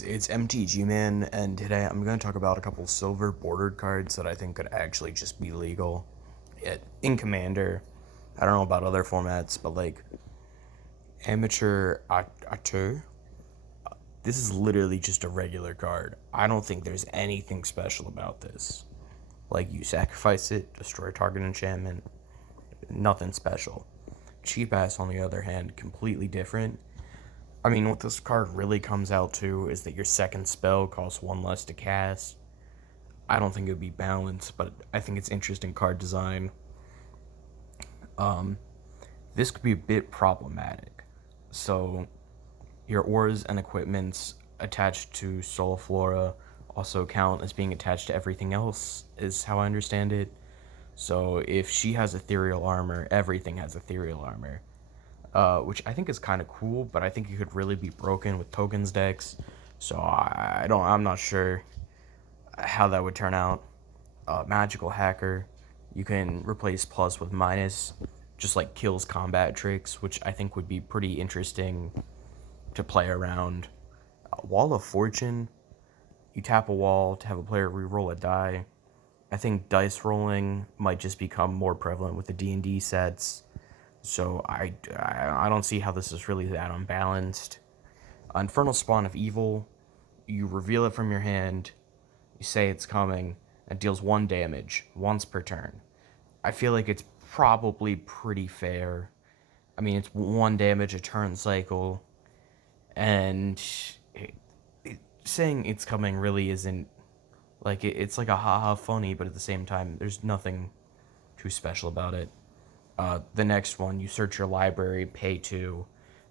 guys, it's MTG Man, and today I'm going to talk about a couple silver bordered cards that I think could actually just be legal in Commander. I don't know about other formats, but like Amateur Acteur, this is literally just a regular card. I don't think there's anything special about this. Like, you sacrifice it, destroy target enchantment, nothing special. Cheap Ass, on the other hand, completely different. I mean, what this card really comes out to is that your second spell costs one less to cast. I don't think it would be balanced, but I think it's interesting card design. This could be a bit problematic. So, your ores and equipments attached to Soul Flora also count as being attached to everything else, is how I understand it. So, if she has ethereal armor, everything has ethereal armor. Which I think is kind of cool, but I think it could really be broken with tokens decks. So I'm not sure how that would turn out. Magical Hacker, you can replace plus with minus, just like kills combat tricks, which I think would be pretty interesting to play around. Wall of Fortune, you tap a wall to have a player reroll a die. I think dice rolling might just become more prevalent with the D&D sets. So I don't see how this is really that unbalanced. Infernal Spawn of Evil, you reveal it from your hand, you say it's coming, it deals 1 damage once per turn. I feel like it's probably pretty fair. I mean, it's 1 damage a turn cycle, and saying it's coming really isn't like it's like a haha funny, but at the same time, there's nothing too special about it. The next one, you search your library, pay 2.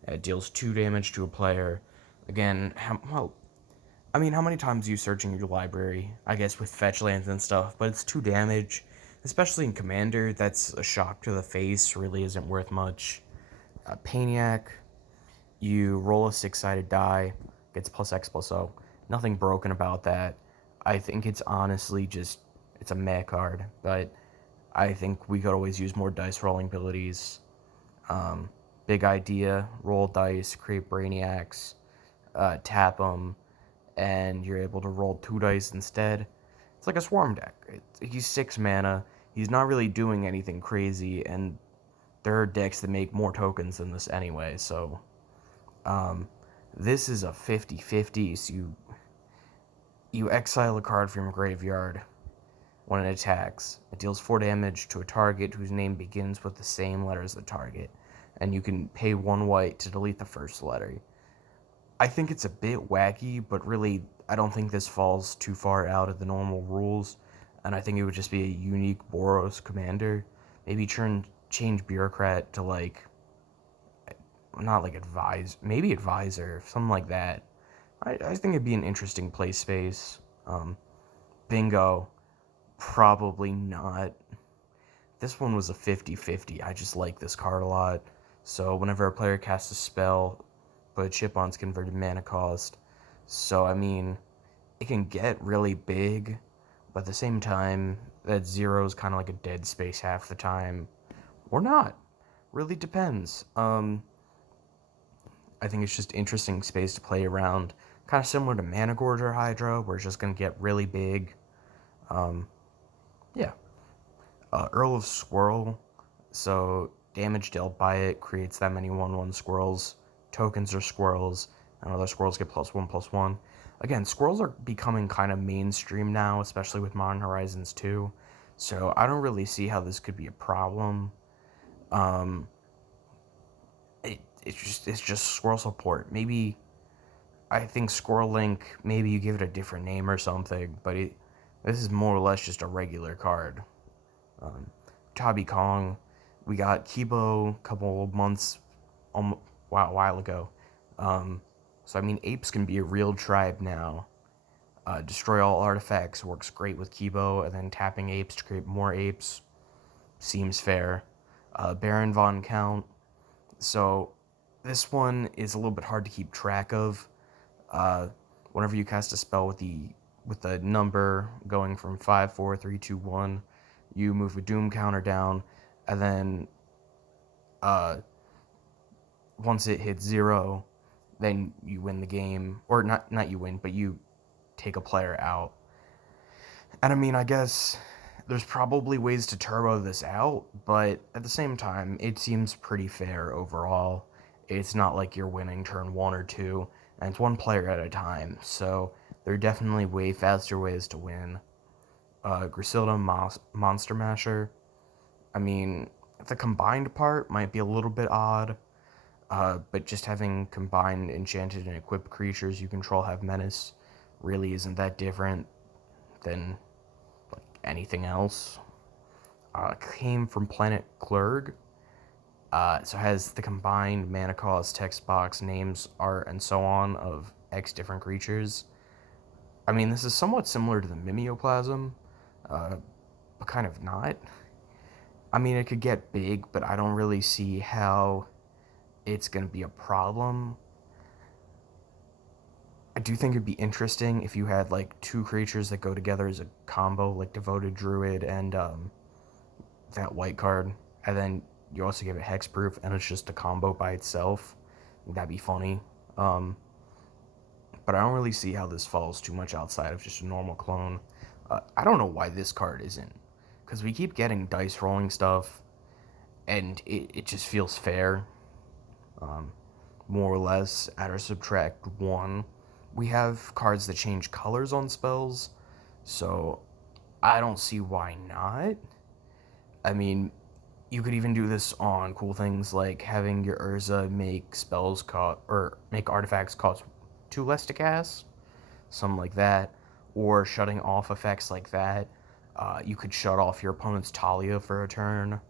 It deals 2 damage to a player. Again, how many times are you searching your library? I guess with fetch lands and stuff, but it's 2 damage. Especially in Commander, that's a shock to the face, really isn't worth much. Paniac, you roll a 6-sided die, gets plus X plus O. Nothing broken about that. I think it's honestly just, it's a meh card, but I think we could always use more dice rolling abilities. Big idea, roll dice, create brainiacs, tap them, and you're able to roll 2 dice instead. It's like a swarm deck. He's 6 mana. He's not really doing anything crazy, and there are decks that make more tokens than this anyway, so this is a 50-50, so you exile a card from your graveyard. When it attacks, it deals 4 damage to a target whose name begins with the same letter as the target, and you can pay 1 white to delete the first letter. I think it's a bit wacky, but really, I don't think this falls too far out of the normal rules, and I think it would just be a unique Boros commander. Maybe change Bureaucrat to like, not like maybe Advisor, something like that. I think it'd be an interesting play space. Bingo. Probably not. This one was a 50-50. I just like this card a lot. So whenever a player casts a spell, put a chip on its converted mana cost. So, I mean, it can get really big, but at the same time, that 0 is kind of like a dead space half the time. Or not. Really depends. I think it's just interesting space to play around. Kind of similar to Mana Gorge or Hydra, where it's just going to get really big. Yeah. Earl of Squirrel, so damage dealt by it creates that many 1/1 squirrels. Tokens are squirrels, and other squirrels get +1/+1. Again, squirrels are becoming kind of mainstream now, especially with Modern Horizons 2, so I don't really see how this could be a problem. It's just squirrel support. Maybe, I think Squirrel Link, maybe you give it a different name or something, but this is more or less just a regular card. Tubby Kong, we got Kibo a couple of months, a while ago. So I mean, apes can be a real tribe now. Destroy all artifacts works great with Kibo, and then tapping apes to create more apes seems fair. Baron von Count. So this one is a little bit hard to keep track of. Whenever you cast a spell with the number going from 5, 4, 3, 2, 1, you move a doom counter down, and then once it hits 0, then you win the game, or not you win, but you take a player out. And I mean, I guess there's probably ways to turbo this out, but at the same time, it seems pretty fair overall. It's not like you're winning turn 1 or 2, and it's one player at a time, so there are definitely way faster ways to win. Griselda Monster Masher. I mean, the combined part might be a little bit odd, but just having combined enchanted and equipped creatures you control have Menace really isn't that different than anything else. Came from Planet Klurg, so has the combined mana cost, text box, names, art, and so on of X different creatures. I mean, this is somewhat similar to the Mimeoplasm, but kind of not. I mean, it could get big, but I don't really see how it's going to be a problem. I do think it'd be interesting if you had like two creatures that go together as a combo, like Devoted Druid and that white card, and then you also give it hexproof, and it's just a combo by itself. That'd be funny. But I don't really see how this falls too much outside of just a normal clone. I don't know why this card isn't, because we keep getting dice rolling stuff, and it just feels fair. More or less, add or subtract 1. We have cards that change colors on spells, so I don't see why not. I mean, you could even do this on cool things like having your Urza make spells cost, or make artifacts cost 2 less to cast, something like that, or shutting off effects like that. You could shut off your opponent's Talia for a turn.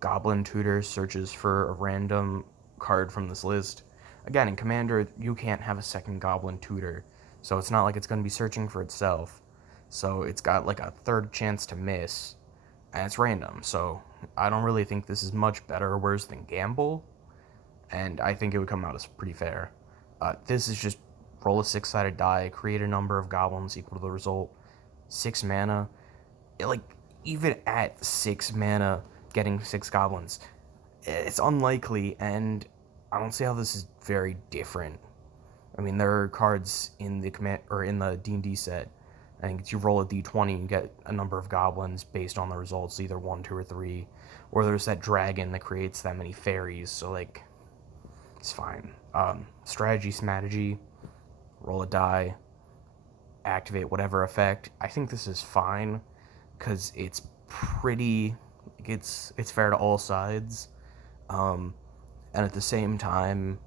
Goblin Tutors searches for a random card from this list. Again, in Commander, you can't have a second Goblin Tutor, so it's not like it's going to be searching for itself. So it's got like a third chance to miss, and it's random. So I don't really think this is much better or worse than Gamble, and I think it would come out as pretty fair. This is just roll a 6-sided die, create a number of goblins equal to the result, 6 mana. Even at 6 mana, getting 6 goblins, it's unlikely, and I don't see how this is very different. I mean, there are cards in the in the D&D set. I think you roll a d20 and get a number of goblins based on the results, either 1, 2, or 3. Or there's that dragon that creates that many fairies, so like, it's fine. Strategy, roll a die, activate whatever effect. I think this is fine, because it's pretty, it's fair to all sides. And at the same time,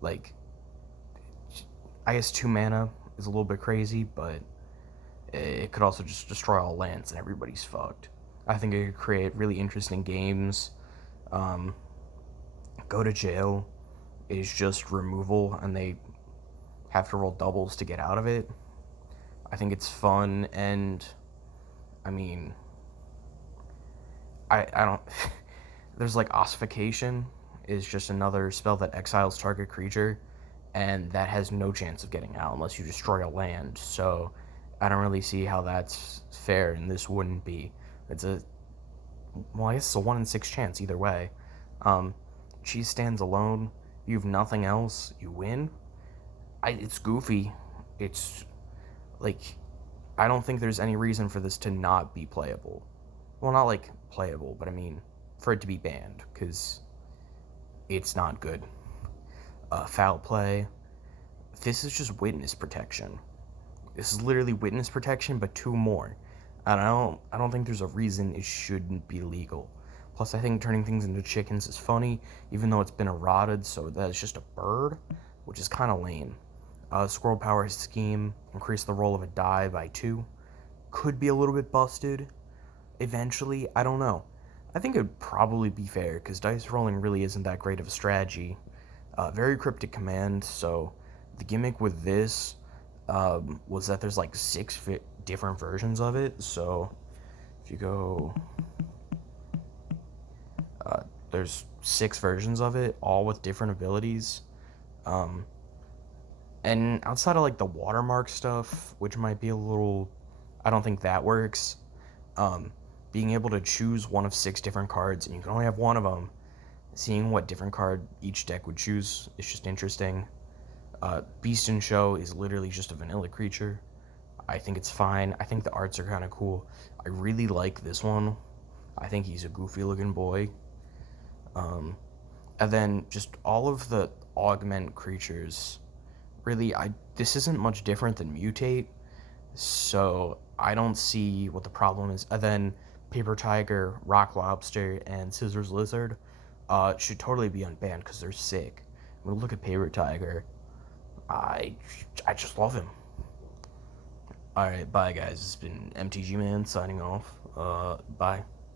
like, I guess 2 mana is a little bit crazy, but it could also just destroy all lands and everybody's fucked. I think it could create really interesting games. Go to Jail is just removal, and they have to roll doubles to get out of it. I think it's fun, and I mean, I don't. There's like Ossification is just another spell that exiles target creature, and that has no chance of getting out unless you destroy a land. So I don't really see how that's fair, and this wouldn't be. I guess it's a 1 in 6 chance either way. She stands alone. You have nothing else. You win. It's goofy. It's like, I don't think there's any reason for this to not be playable. Well, not like playable, but I mean for it to be banned, because it's not good. Foul play. This is just witness protection. This is literally witness protection, but 2 more. And I don't think there's a reason it shouldn't be legal. Plus, I think turning things into chickens is funny, even though it's been eroded, so that's just a bird, which is kind of lame. Squirrel Power Scheme, increase the roll of a die by 2. Could be a little bit busted eventually, I don't know. I think it would probably be fair, because dice rolling really isn't that great of a strategy. Very cryptic command, so the gimmick with this was that there's like 6 different versions of it, so if you go... there's 6 versions of it, all with different abilities. And outside of like the watermark stuff, which might be a little... I don't think that works. Being able to choose one of 6 different cards, and you can only have one of them, Seeing what different card each deck would choose is just interesting. Beeston Show is literally just a vanilla creature. I think it's fine. I think the arts are kind of cool. I really like this one. I think he's a goofy looking boy. And then just all of the augment creatures, really, this isn't much different than mutate, so I don't see what the problem is. And then paper tiger, rock lobster, and scissors lizard should totally be unbanned because they're sick. When we look at paper tiger, I I just love him. All right, bye guys. It's been MTG Man signing off. Bye.